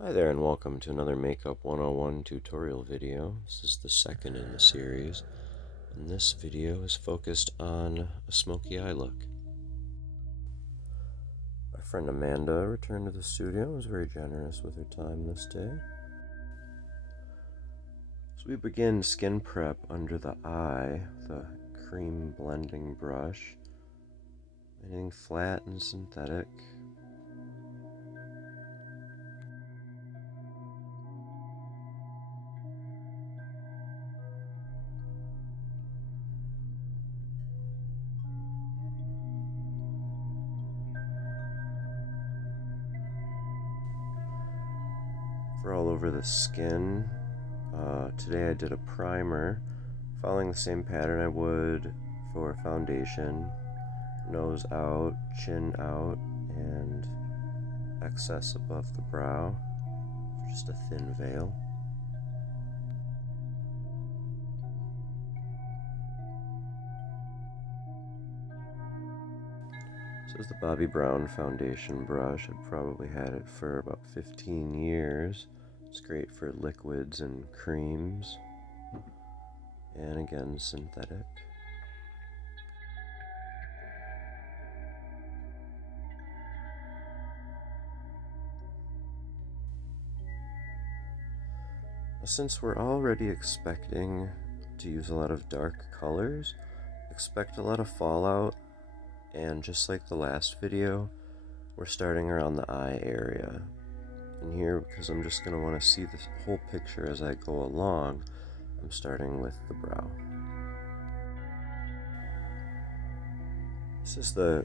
Hi there and welcome to another Makeup 101 tutorial video. This is the second in the series, and this video is focused on a smoky eye look. My friend Amanda returned to the studio and was very generous with her time this day. So we begin skin prep under the eye with a cream blending brush. Anything flat and synthetic. For all over the skin. Today I did a primer, following the same pattern I would for foundation. Nose out, chin out, and excess above the brow. Just a thin veil. This is the Bobbi Brown foundation brush. I've probably had it for about 15 years. It's great for liquids and creams. And again, synthetic. Since we're already expecting to use a lot of dark colors, expect a lot of fallout, and just like the last video, we're starting around the eye area. And here, because I'm just going to want to see this whole picture as I go along, I'm starting with the brow. This is the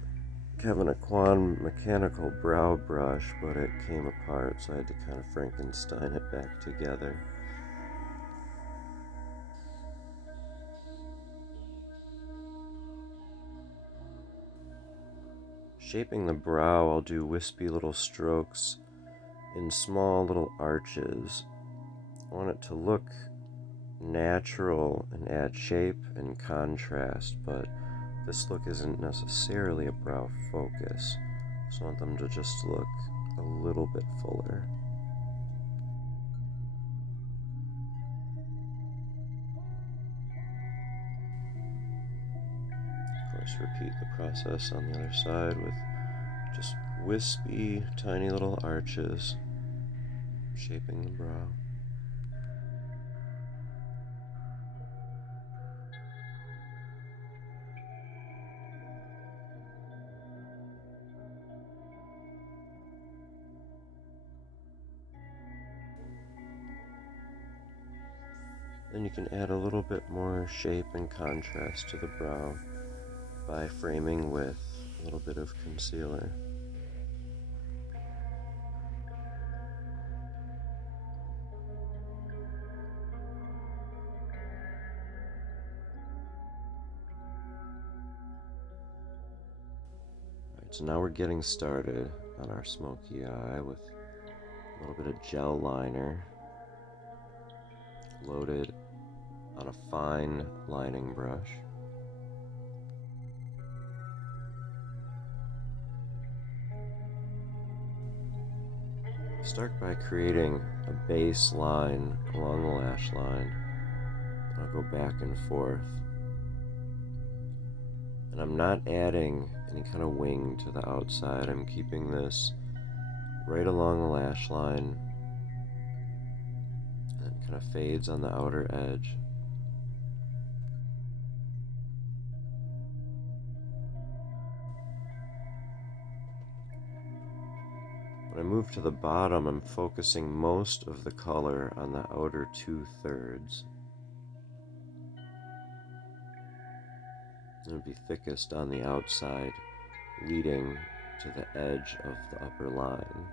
Kevin Aquan mechanical brow brush, but it came apart, so I had to kind of Frankenstein it back together. Shaping the brow, I'll do wispy little strokes in small little arches. I want it to look natural and add shape and contrast, but this look isn't necessarily a brow focus, so I want them to just look a little bit fuller. Of course, repeat the process on the other side with just wispy, tiny little arches, shaping the brow. Then you can add a little bit more shape and contrast to the brow by framing with a little bit of concealer. Alright, so now we're getting started on our smoky eye with a little bit of gel liner loaded on a fine lining brush. Start by creating a base line along the lash line. I'll go back and forth. And I'm not adding any kind of wing to the outside. I'm keeping this right along the lash line and kind of fades on the outer edge. When I move to the bottom, I'm focusing most of the color on the outer 2/3. It'll be thickest on the outside, leading to the edge of the upper line.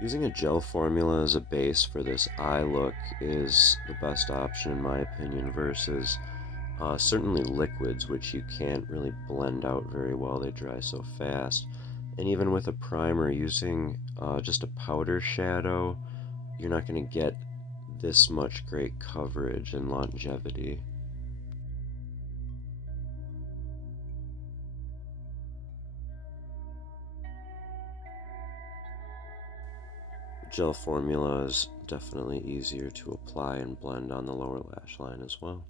Using a gel formula as a base for this eye look is the best option in my opinion versus certainly liquids, which you can't really blend out very well. They dry so fast. And even with a primer, using just a powder shadow, you're not going to get this much great coverage and longevity. gel formula is definitely easier to apply and blend on the lower lash line as well.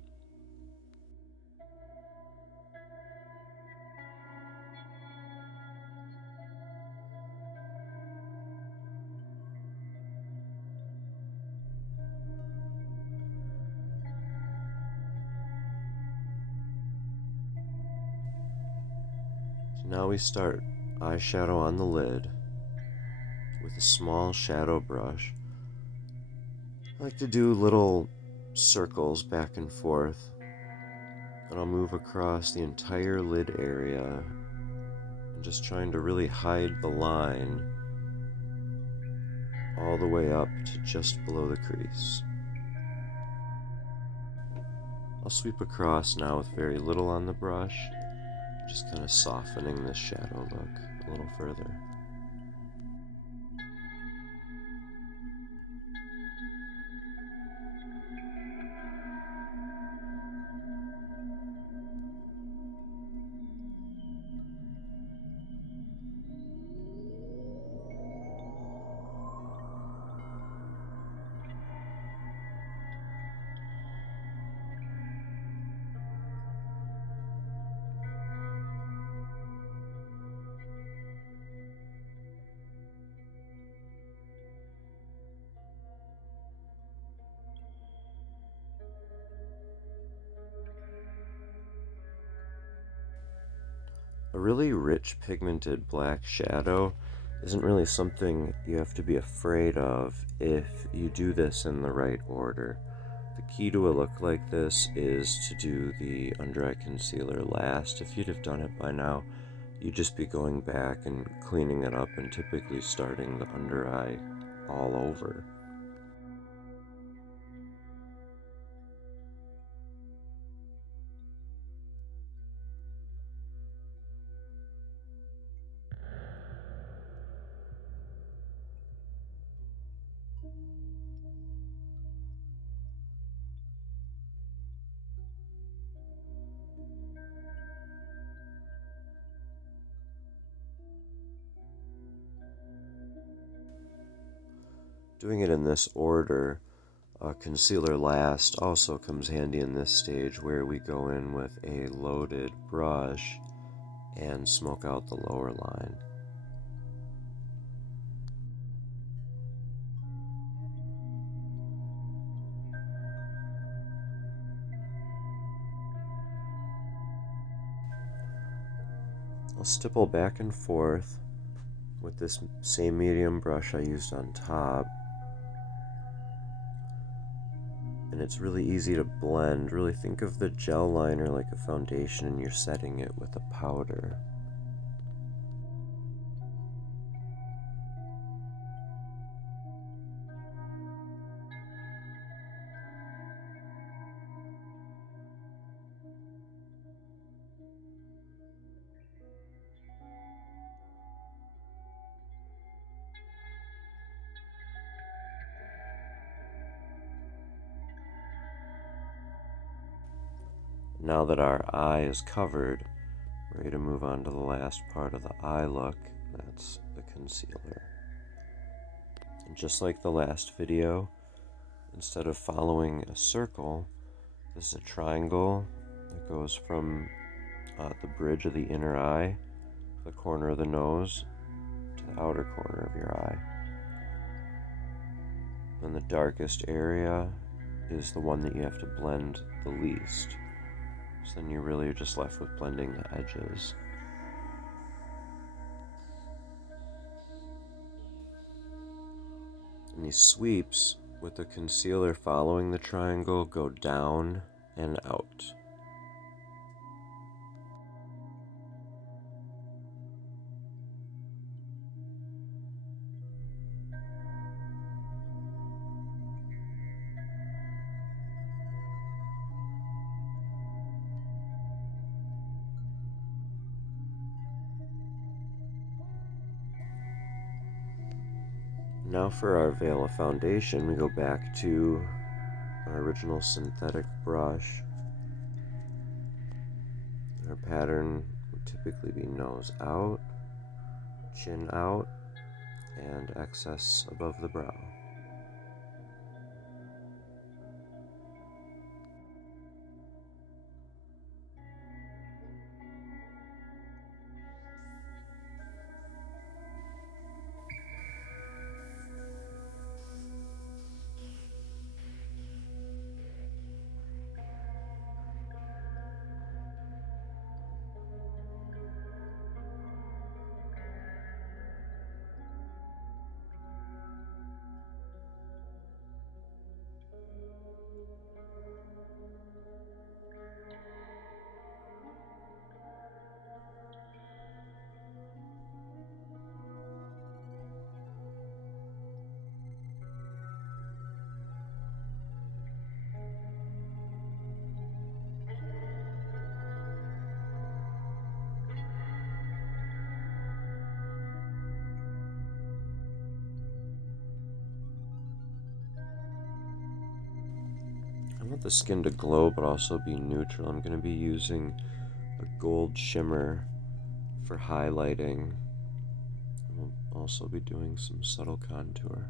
So now we start eyeshadow on the lid with a small shadow brush. I like to do little circles back and forth, and I'll move across the entire lid area and just trying to really hide the line all the way up to just below the crease. I'll sweep across now with very little on the brush, just kind of softening this shadow look a little further. A really rich pigmented black shadow isn't really something you have to be afraid of if you do this in the right order. The key to a look like this is to do the under eye concealer last. If you'd have done it by now, you'd just be going back and cleaning it up and typically starting the under eye all over. Doing it in this order, concealer last, also comes handy in this stage where we go in with a loaded brush and smoke out the lower line. I'll stipple back and forth with this same medium brush I used on top, and it's really easy to blend. Really think of the gel liner like a foundation and you're setting it with a powder. Now that our eye is covered, we're ready to move on to the last part of the eye look. That's the concealer. And just like the last video, instead of following a circle, this is a triangle that goes from the bridge of the inner eye, the corner of the nose, to the outer corner of your eye. And the darkest area is the one that you have to blend the least. So then you really are just left with blending the edges. And these sweeps with the concealer following the triangle go down and out. Now for our veil of foundation, we go back to our original synthetic brush. Our pattern would typically be nose out, chin out, and excess above the brow. I want the skin to glow but also be neutral. I'm going to be using a gold shimmer for highlighting. We'll also be doing some subtle contour.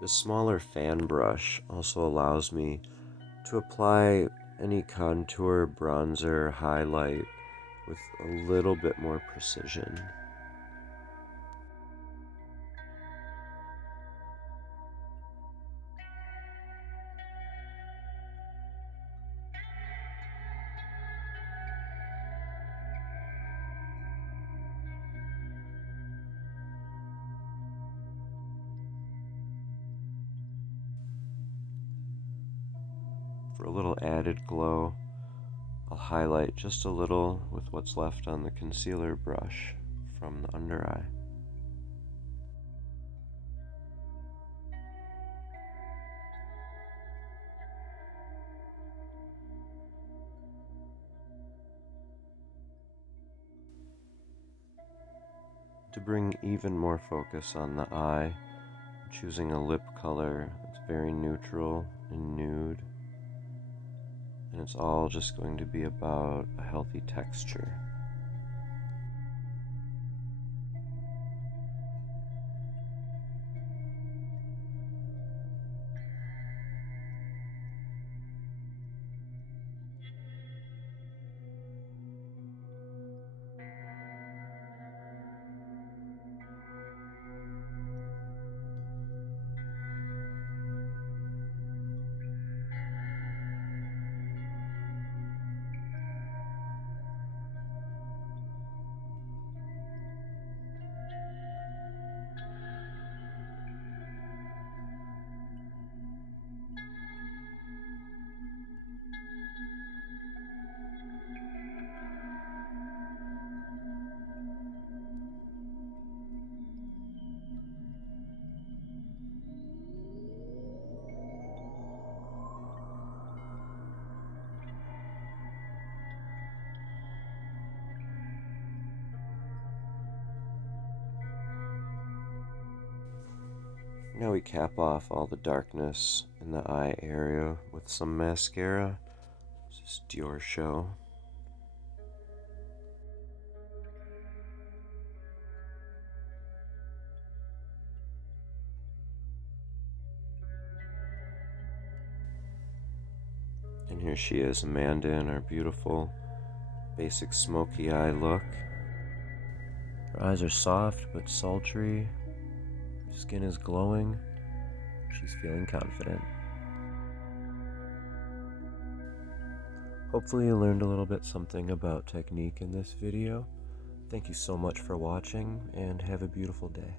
The smaller fan brush also allows me to apply any contour, bronzer, highlight with a little bit more precision. For a little added glow, I'll highlight just a little with what's left on the concealer brush from the under eye. To bring even more focus on the eye, I'm choosing a lip color that's very neutral and nude, and it's all just going to be about a healthy texture. Now we cap off all the darkness in the eye area with some mascara. This is Dior Show. And here she is, Amanda, in our beautiful basic smoky eye look. Her eyes are soft but sultry. Her skin is glowing. She's feeling confident. Hopefully you learned a little bit something about technique in this video. Thank you so much for watching, and have a beautiful day.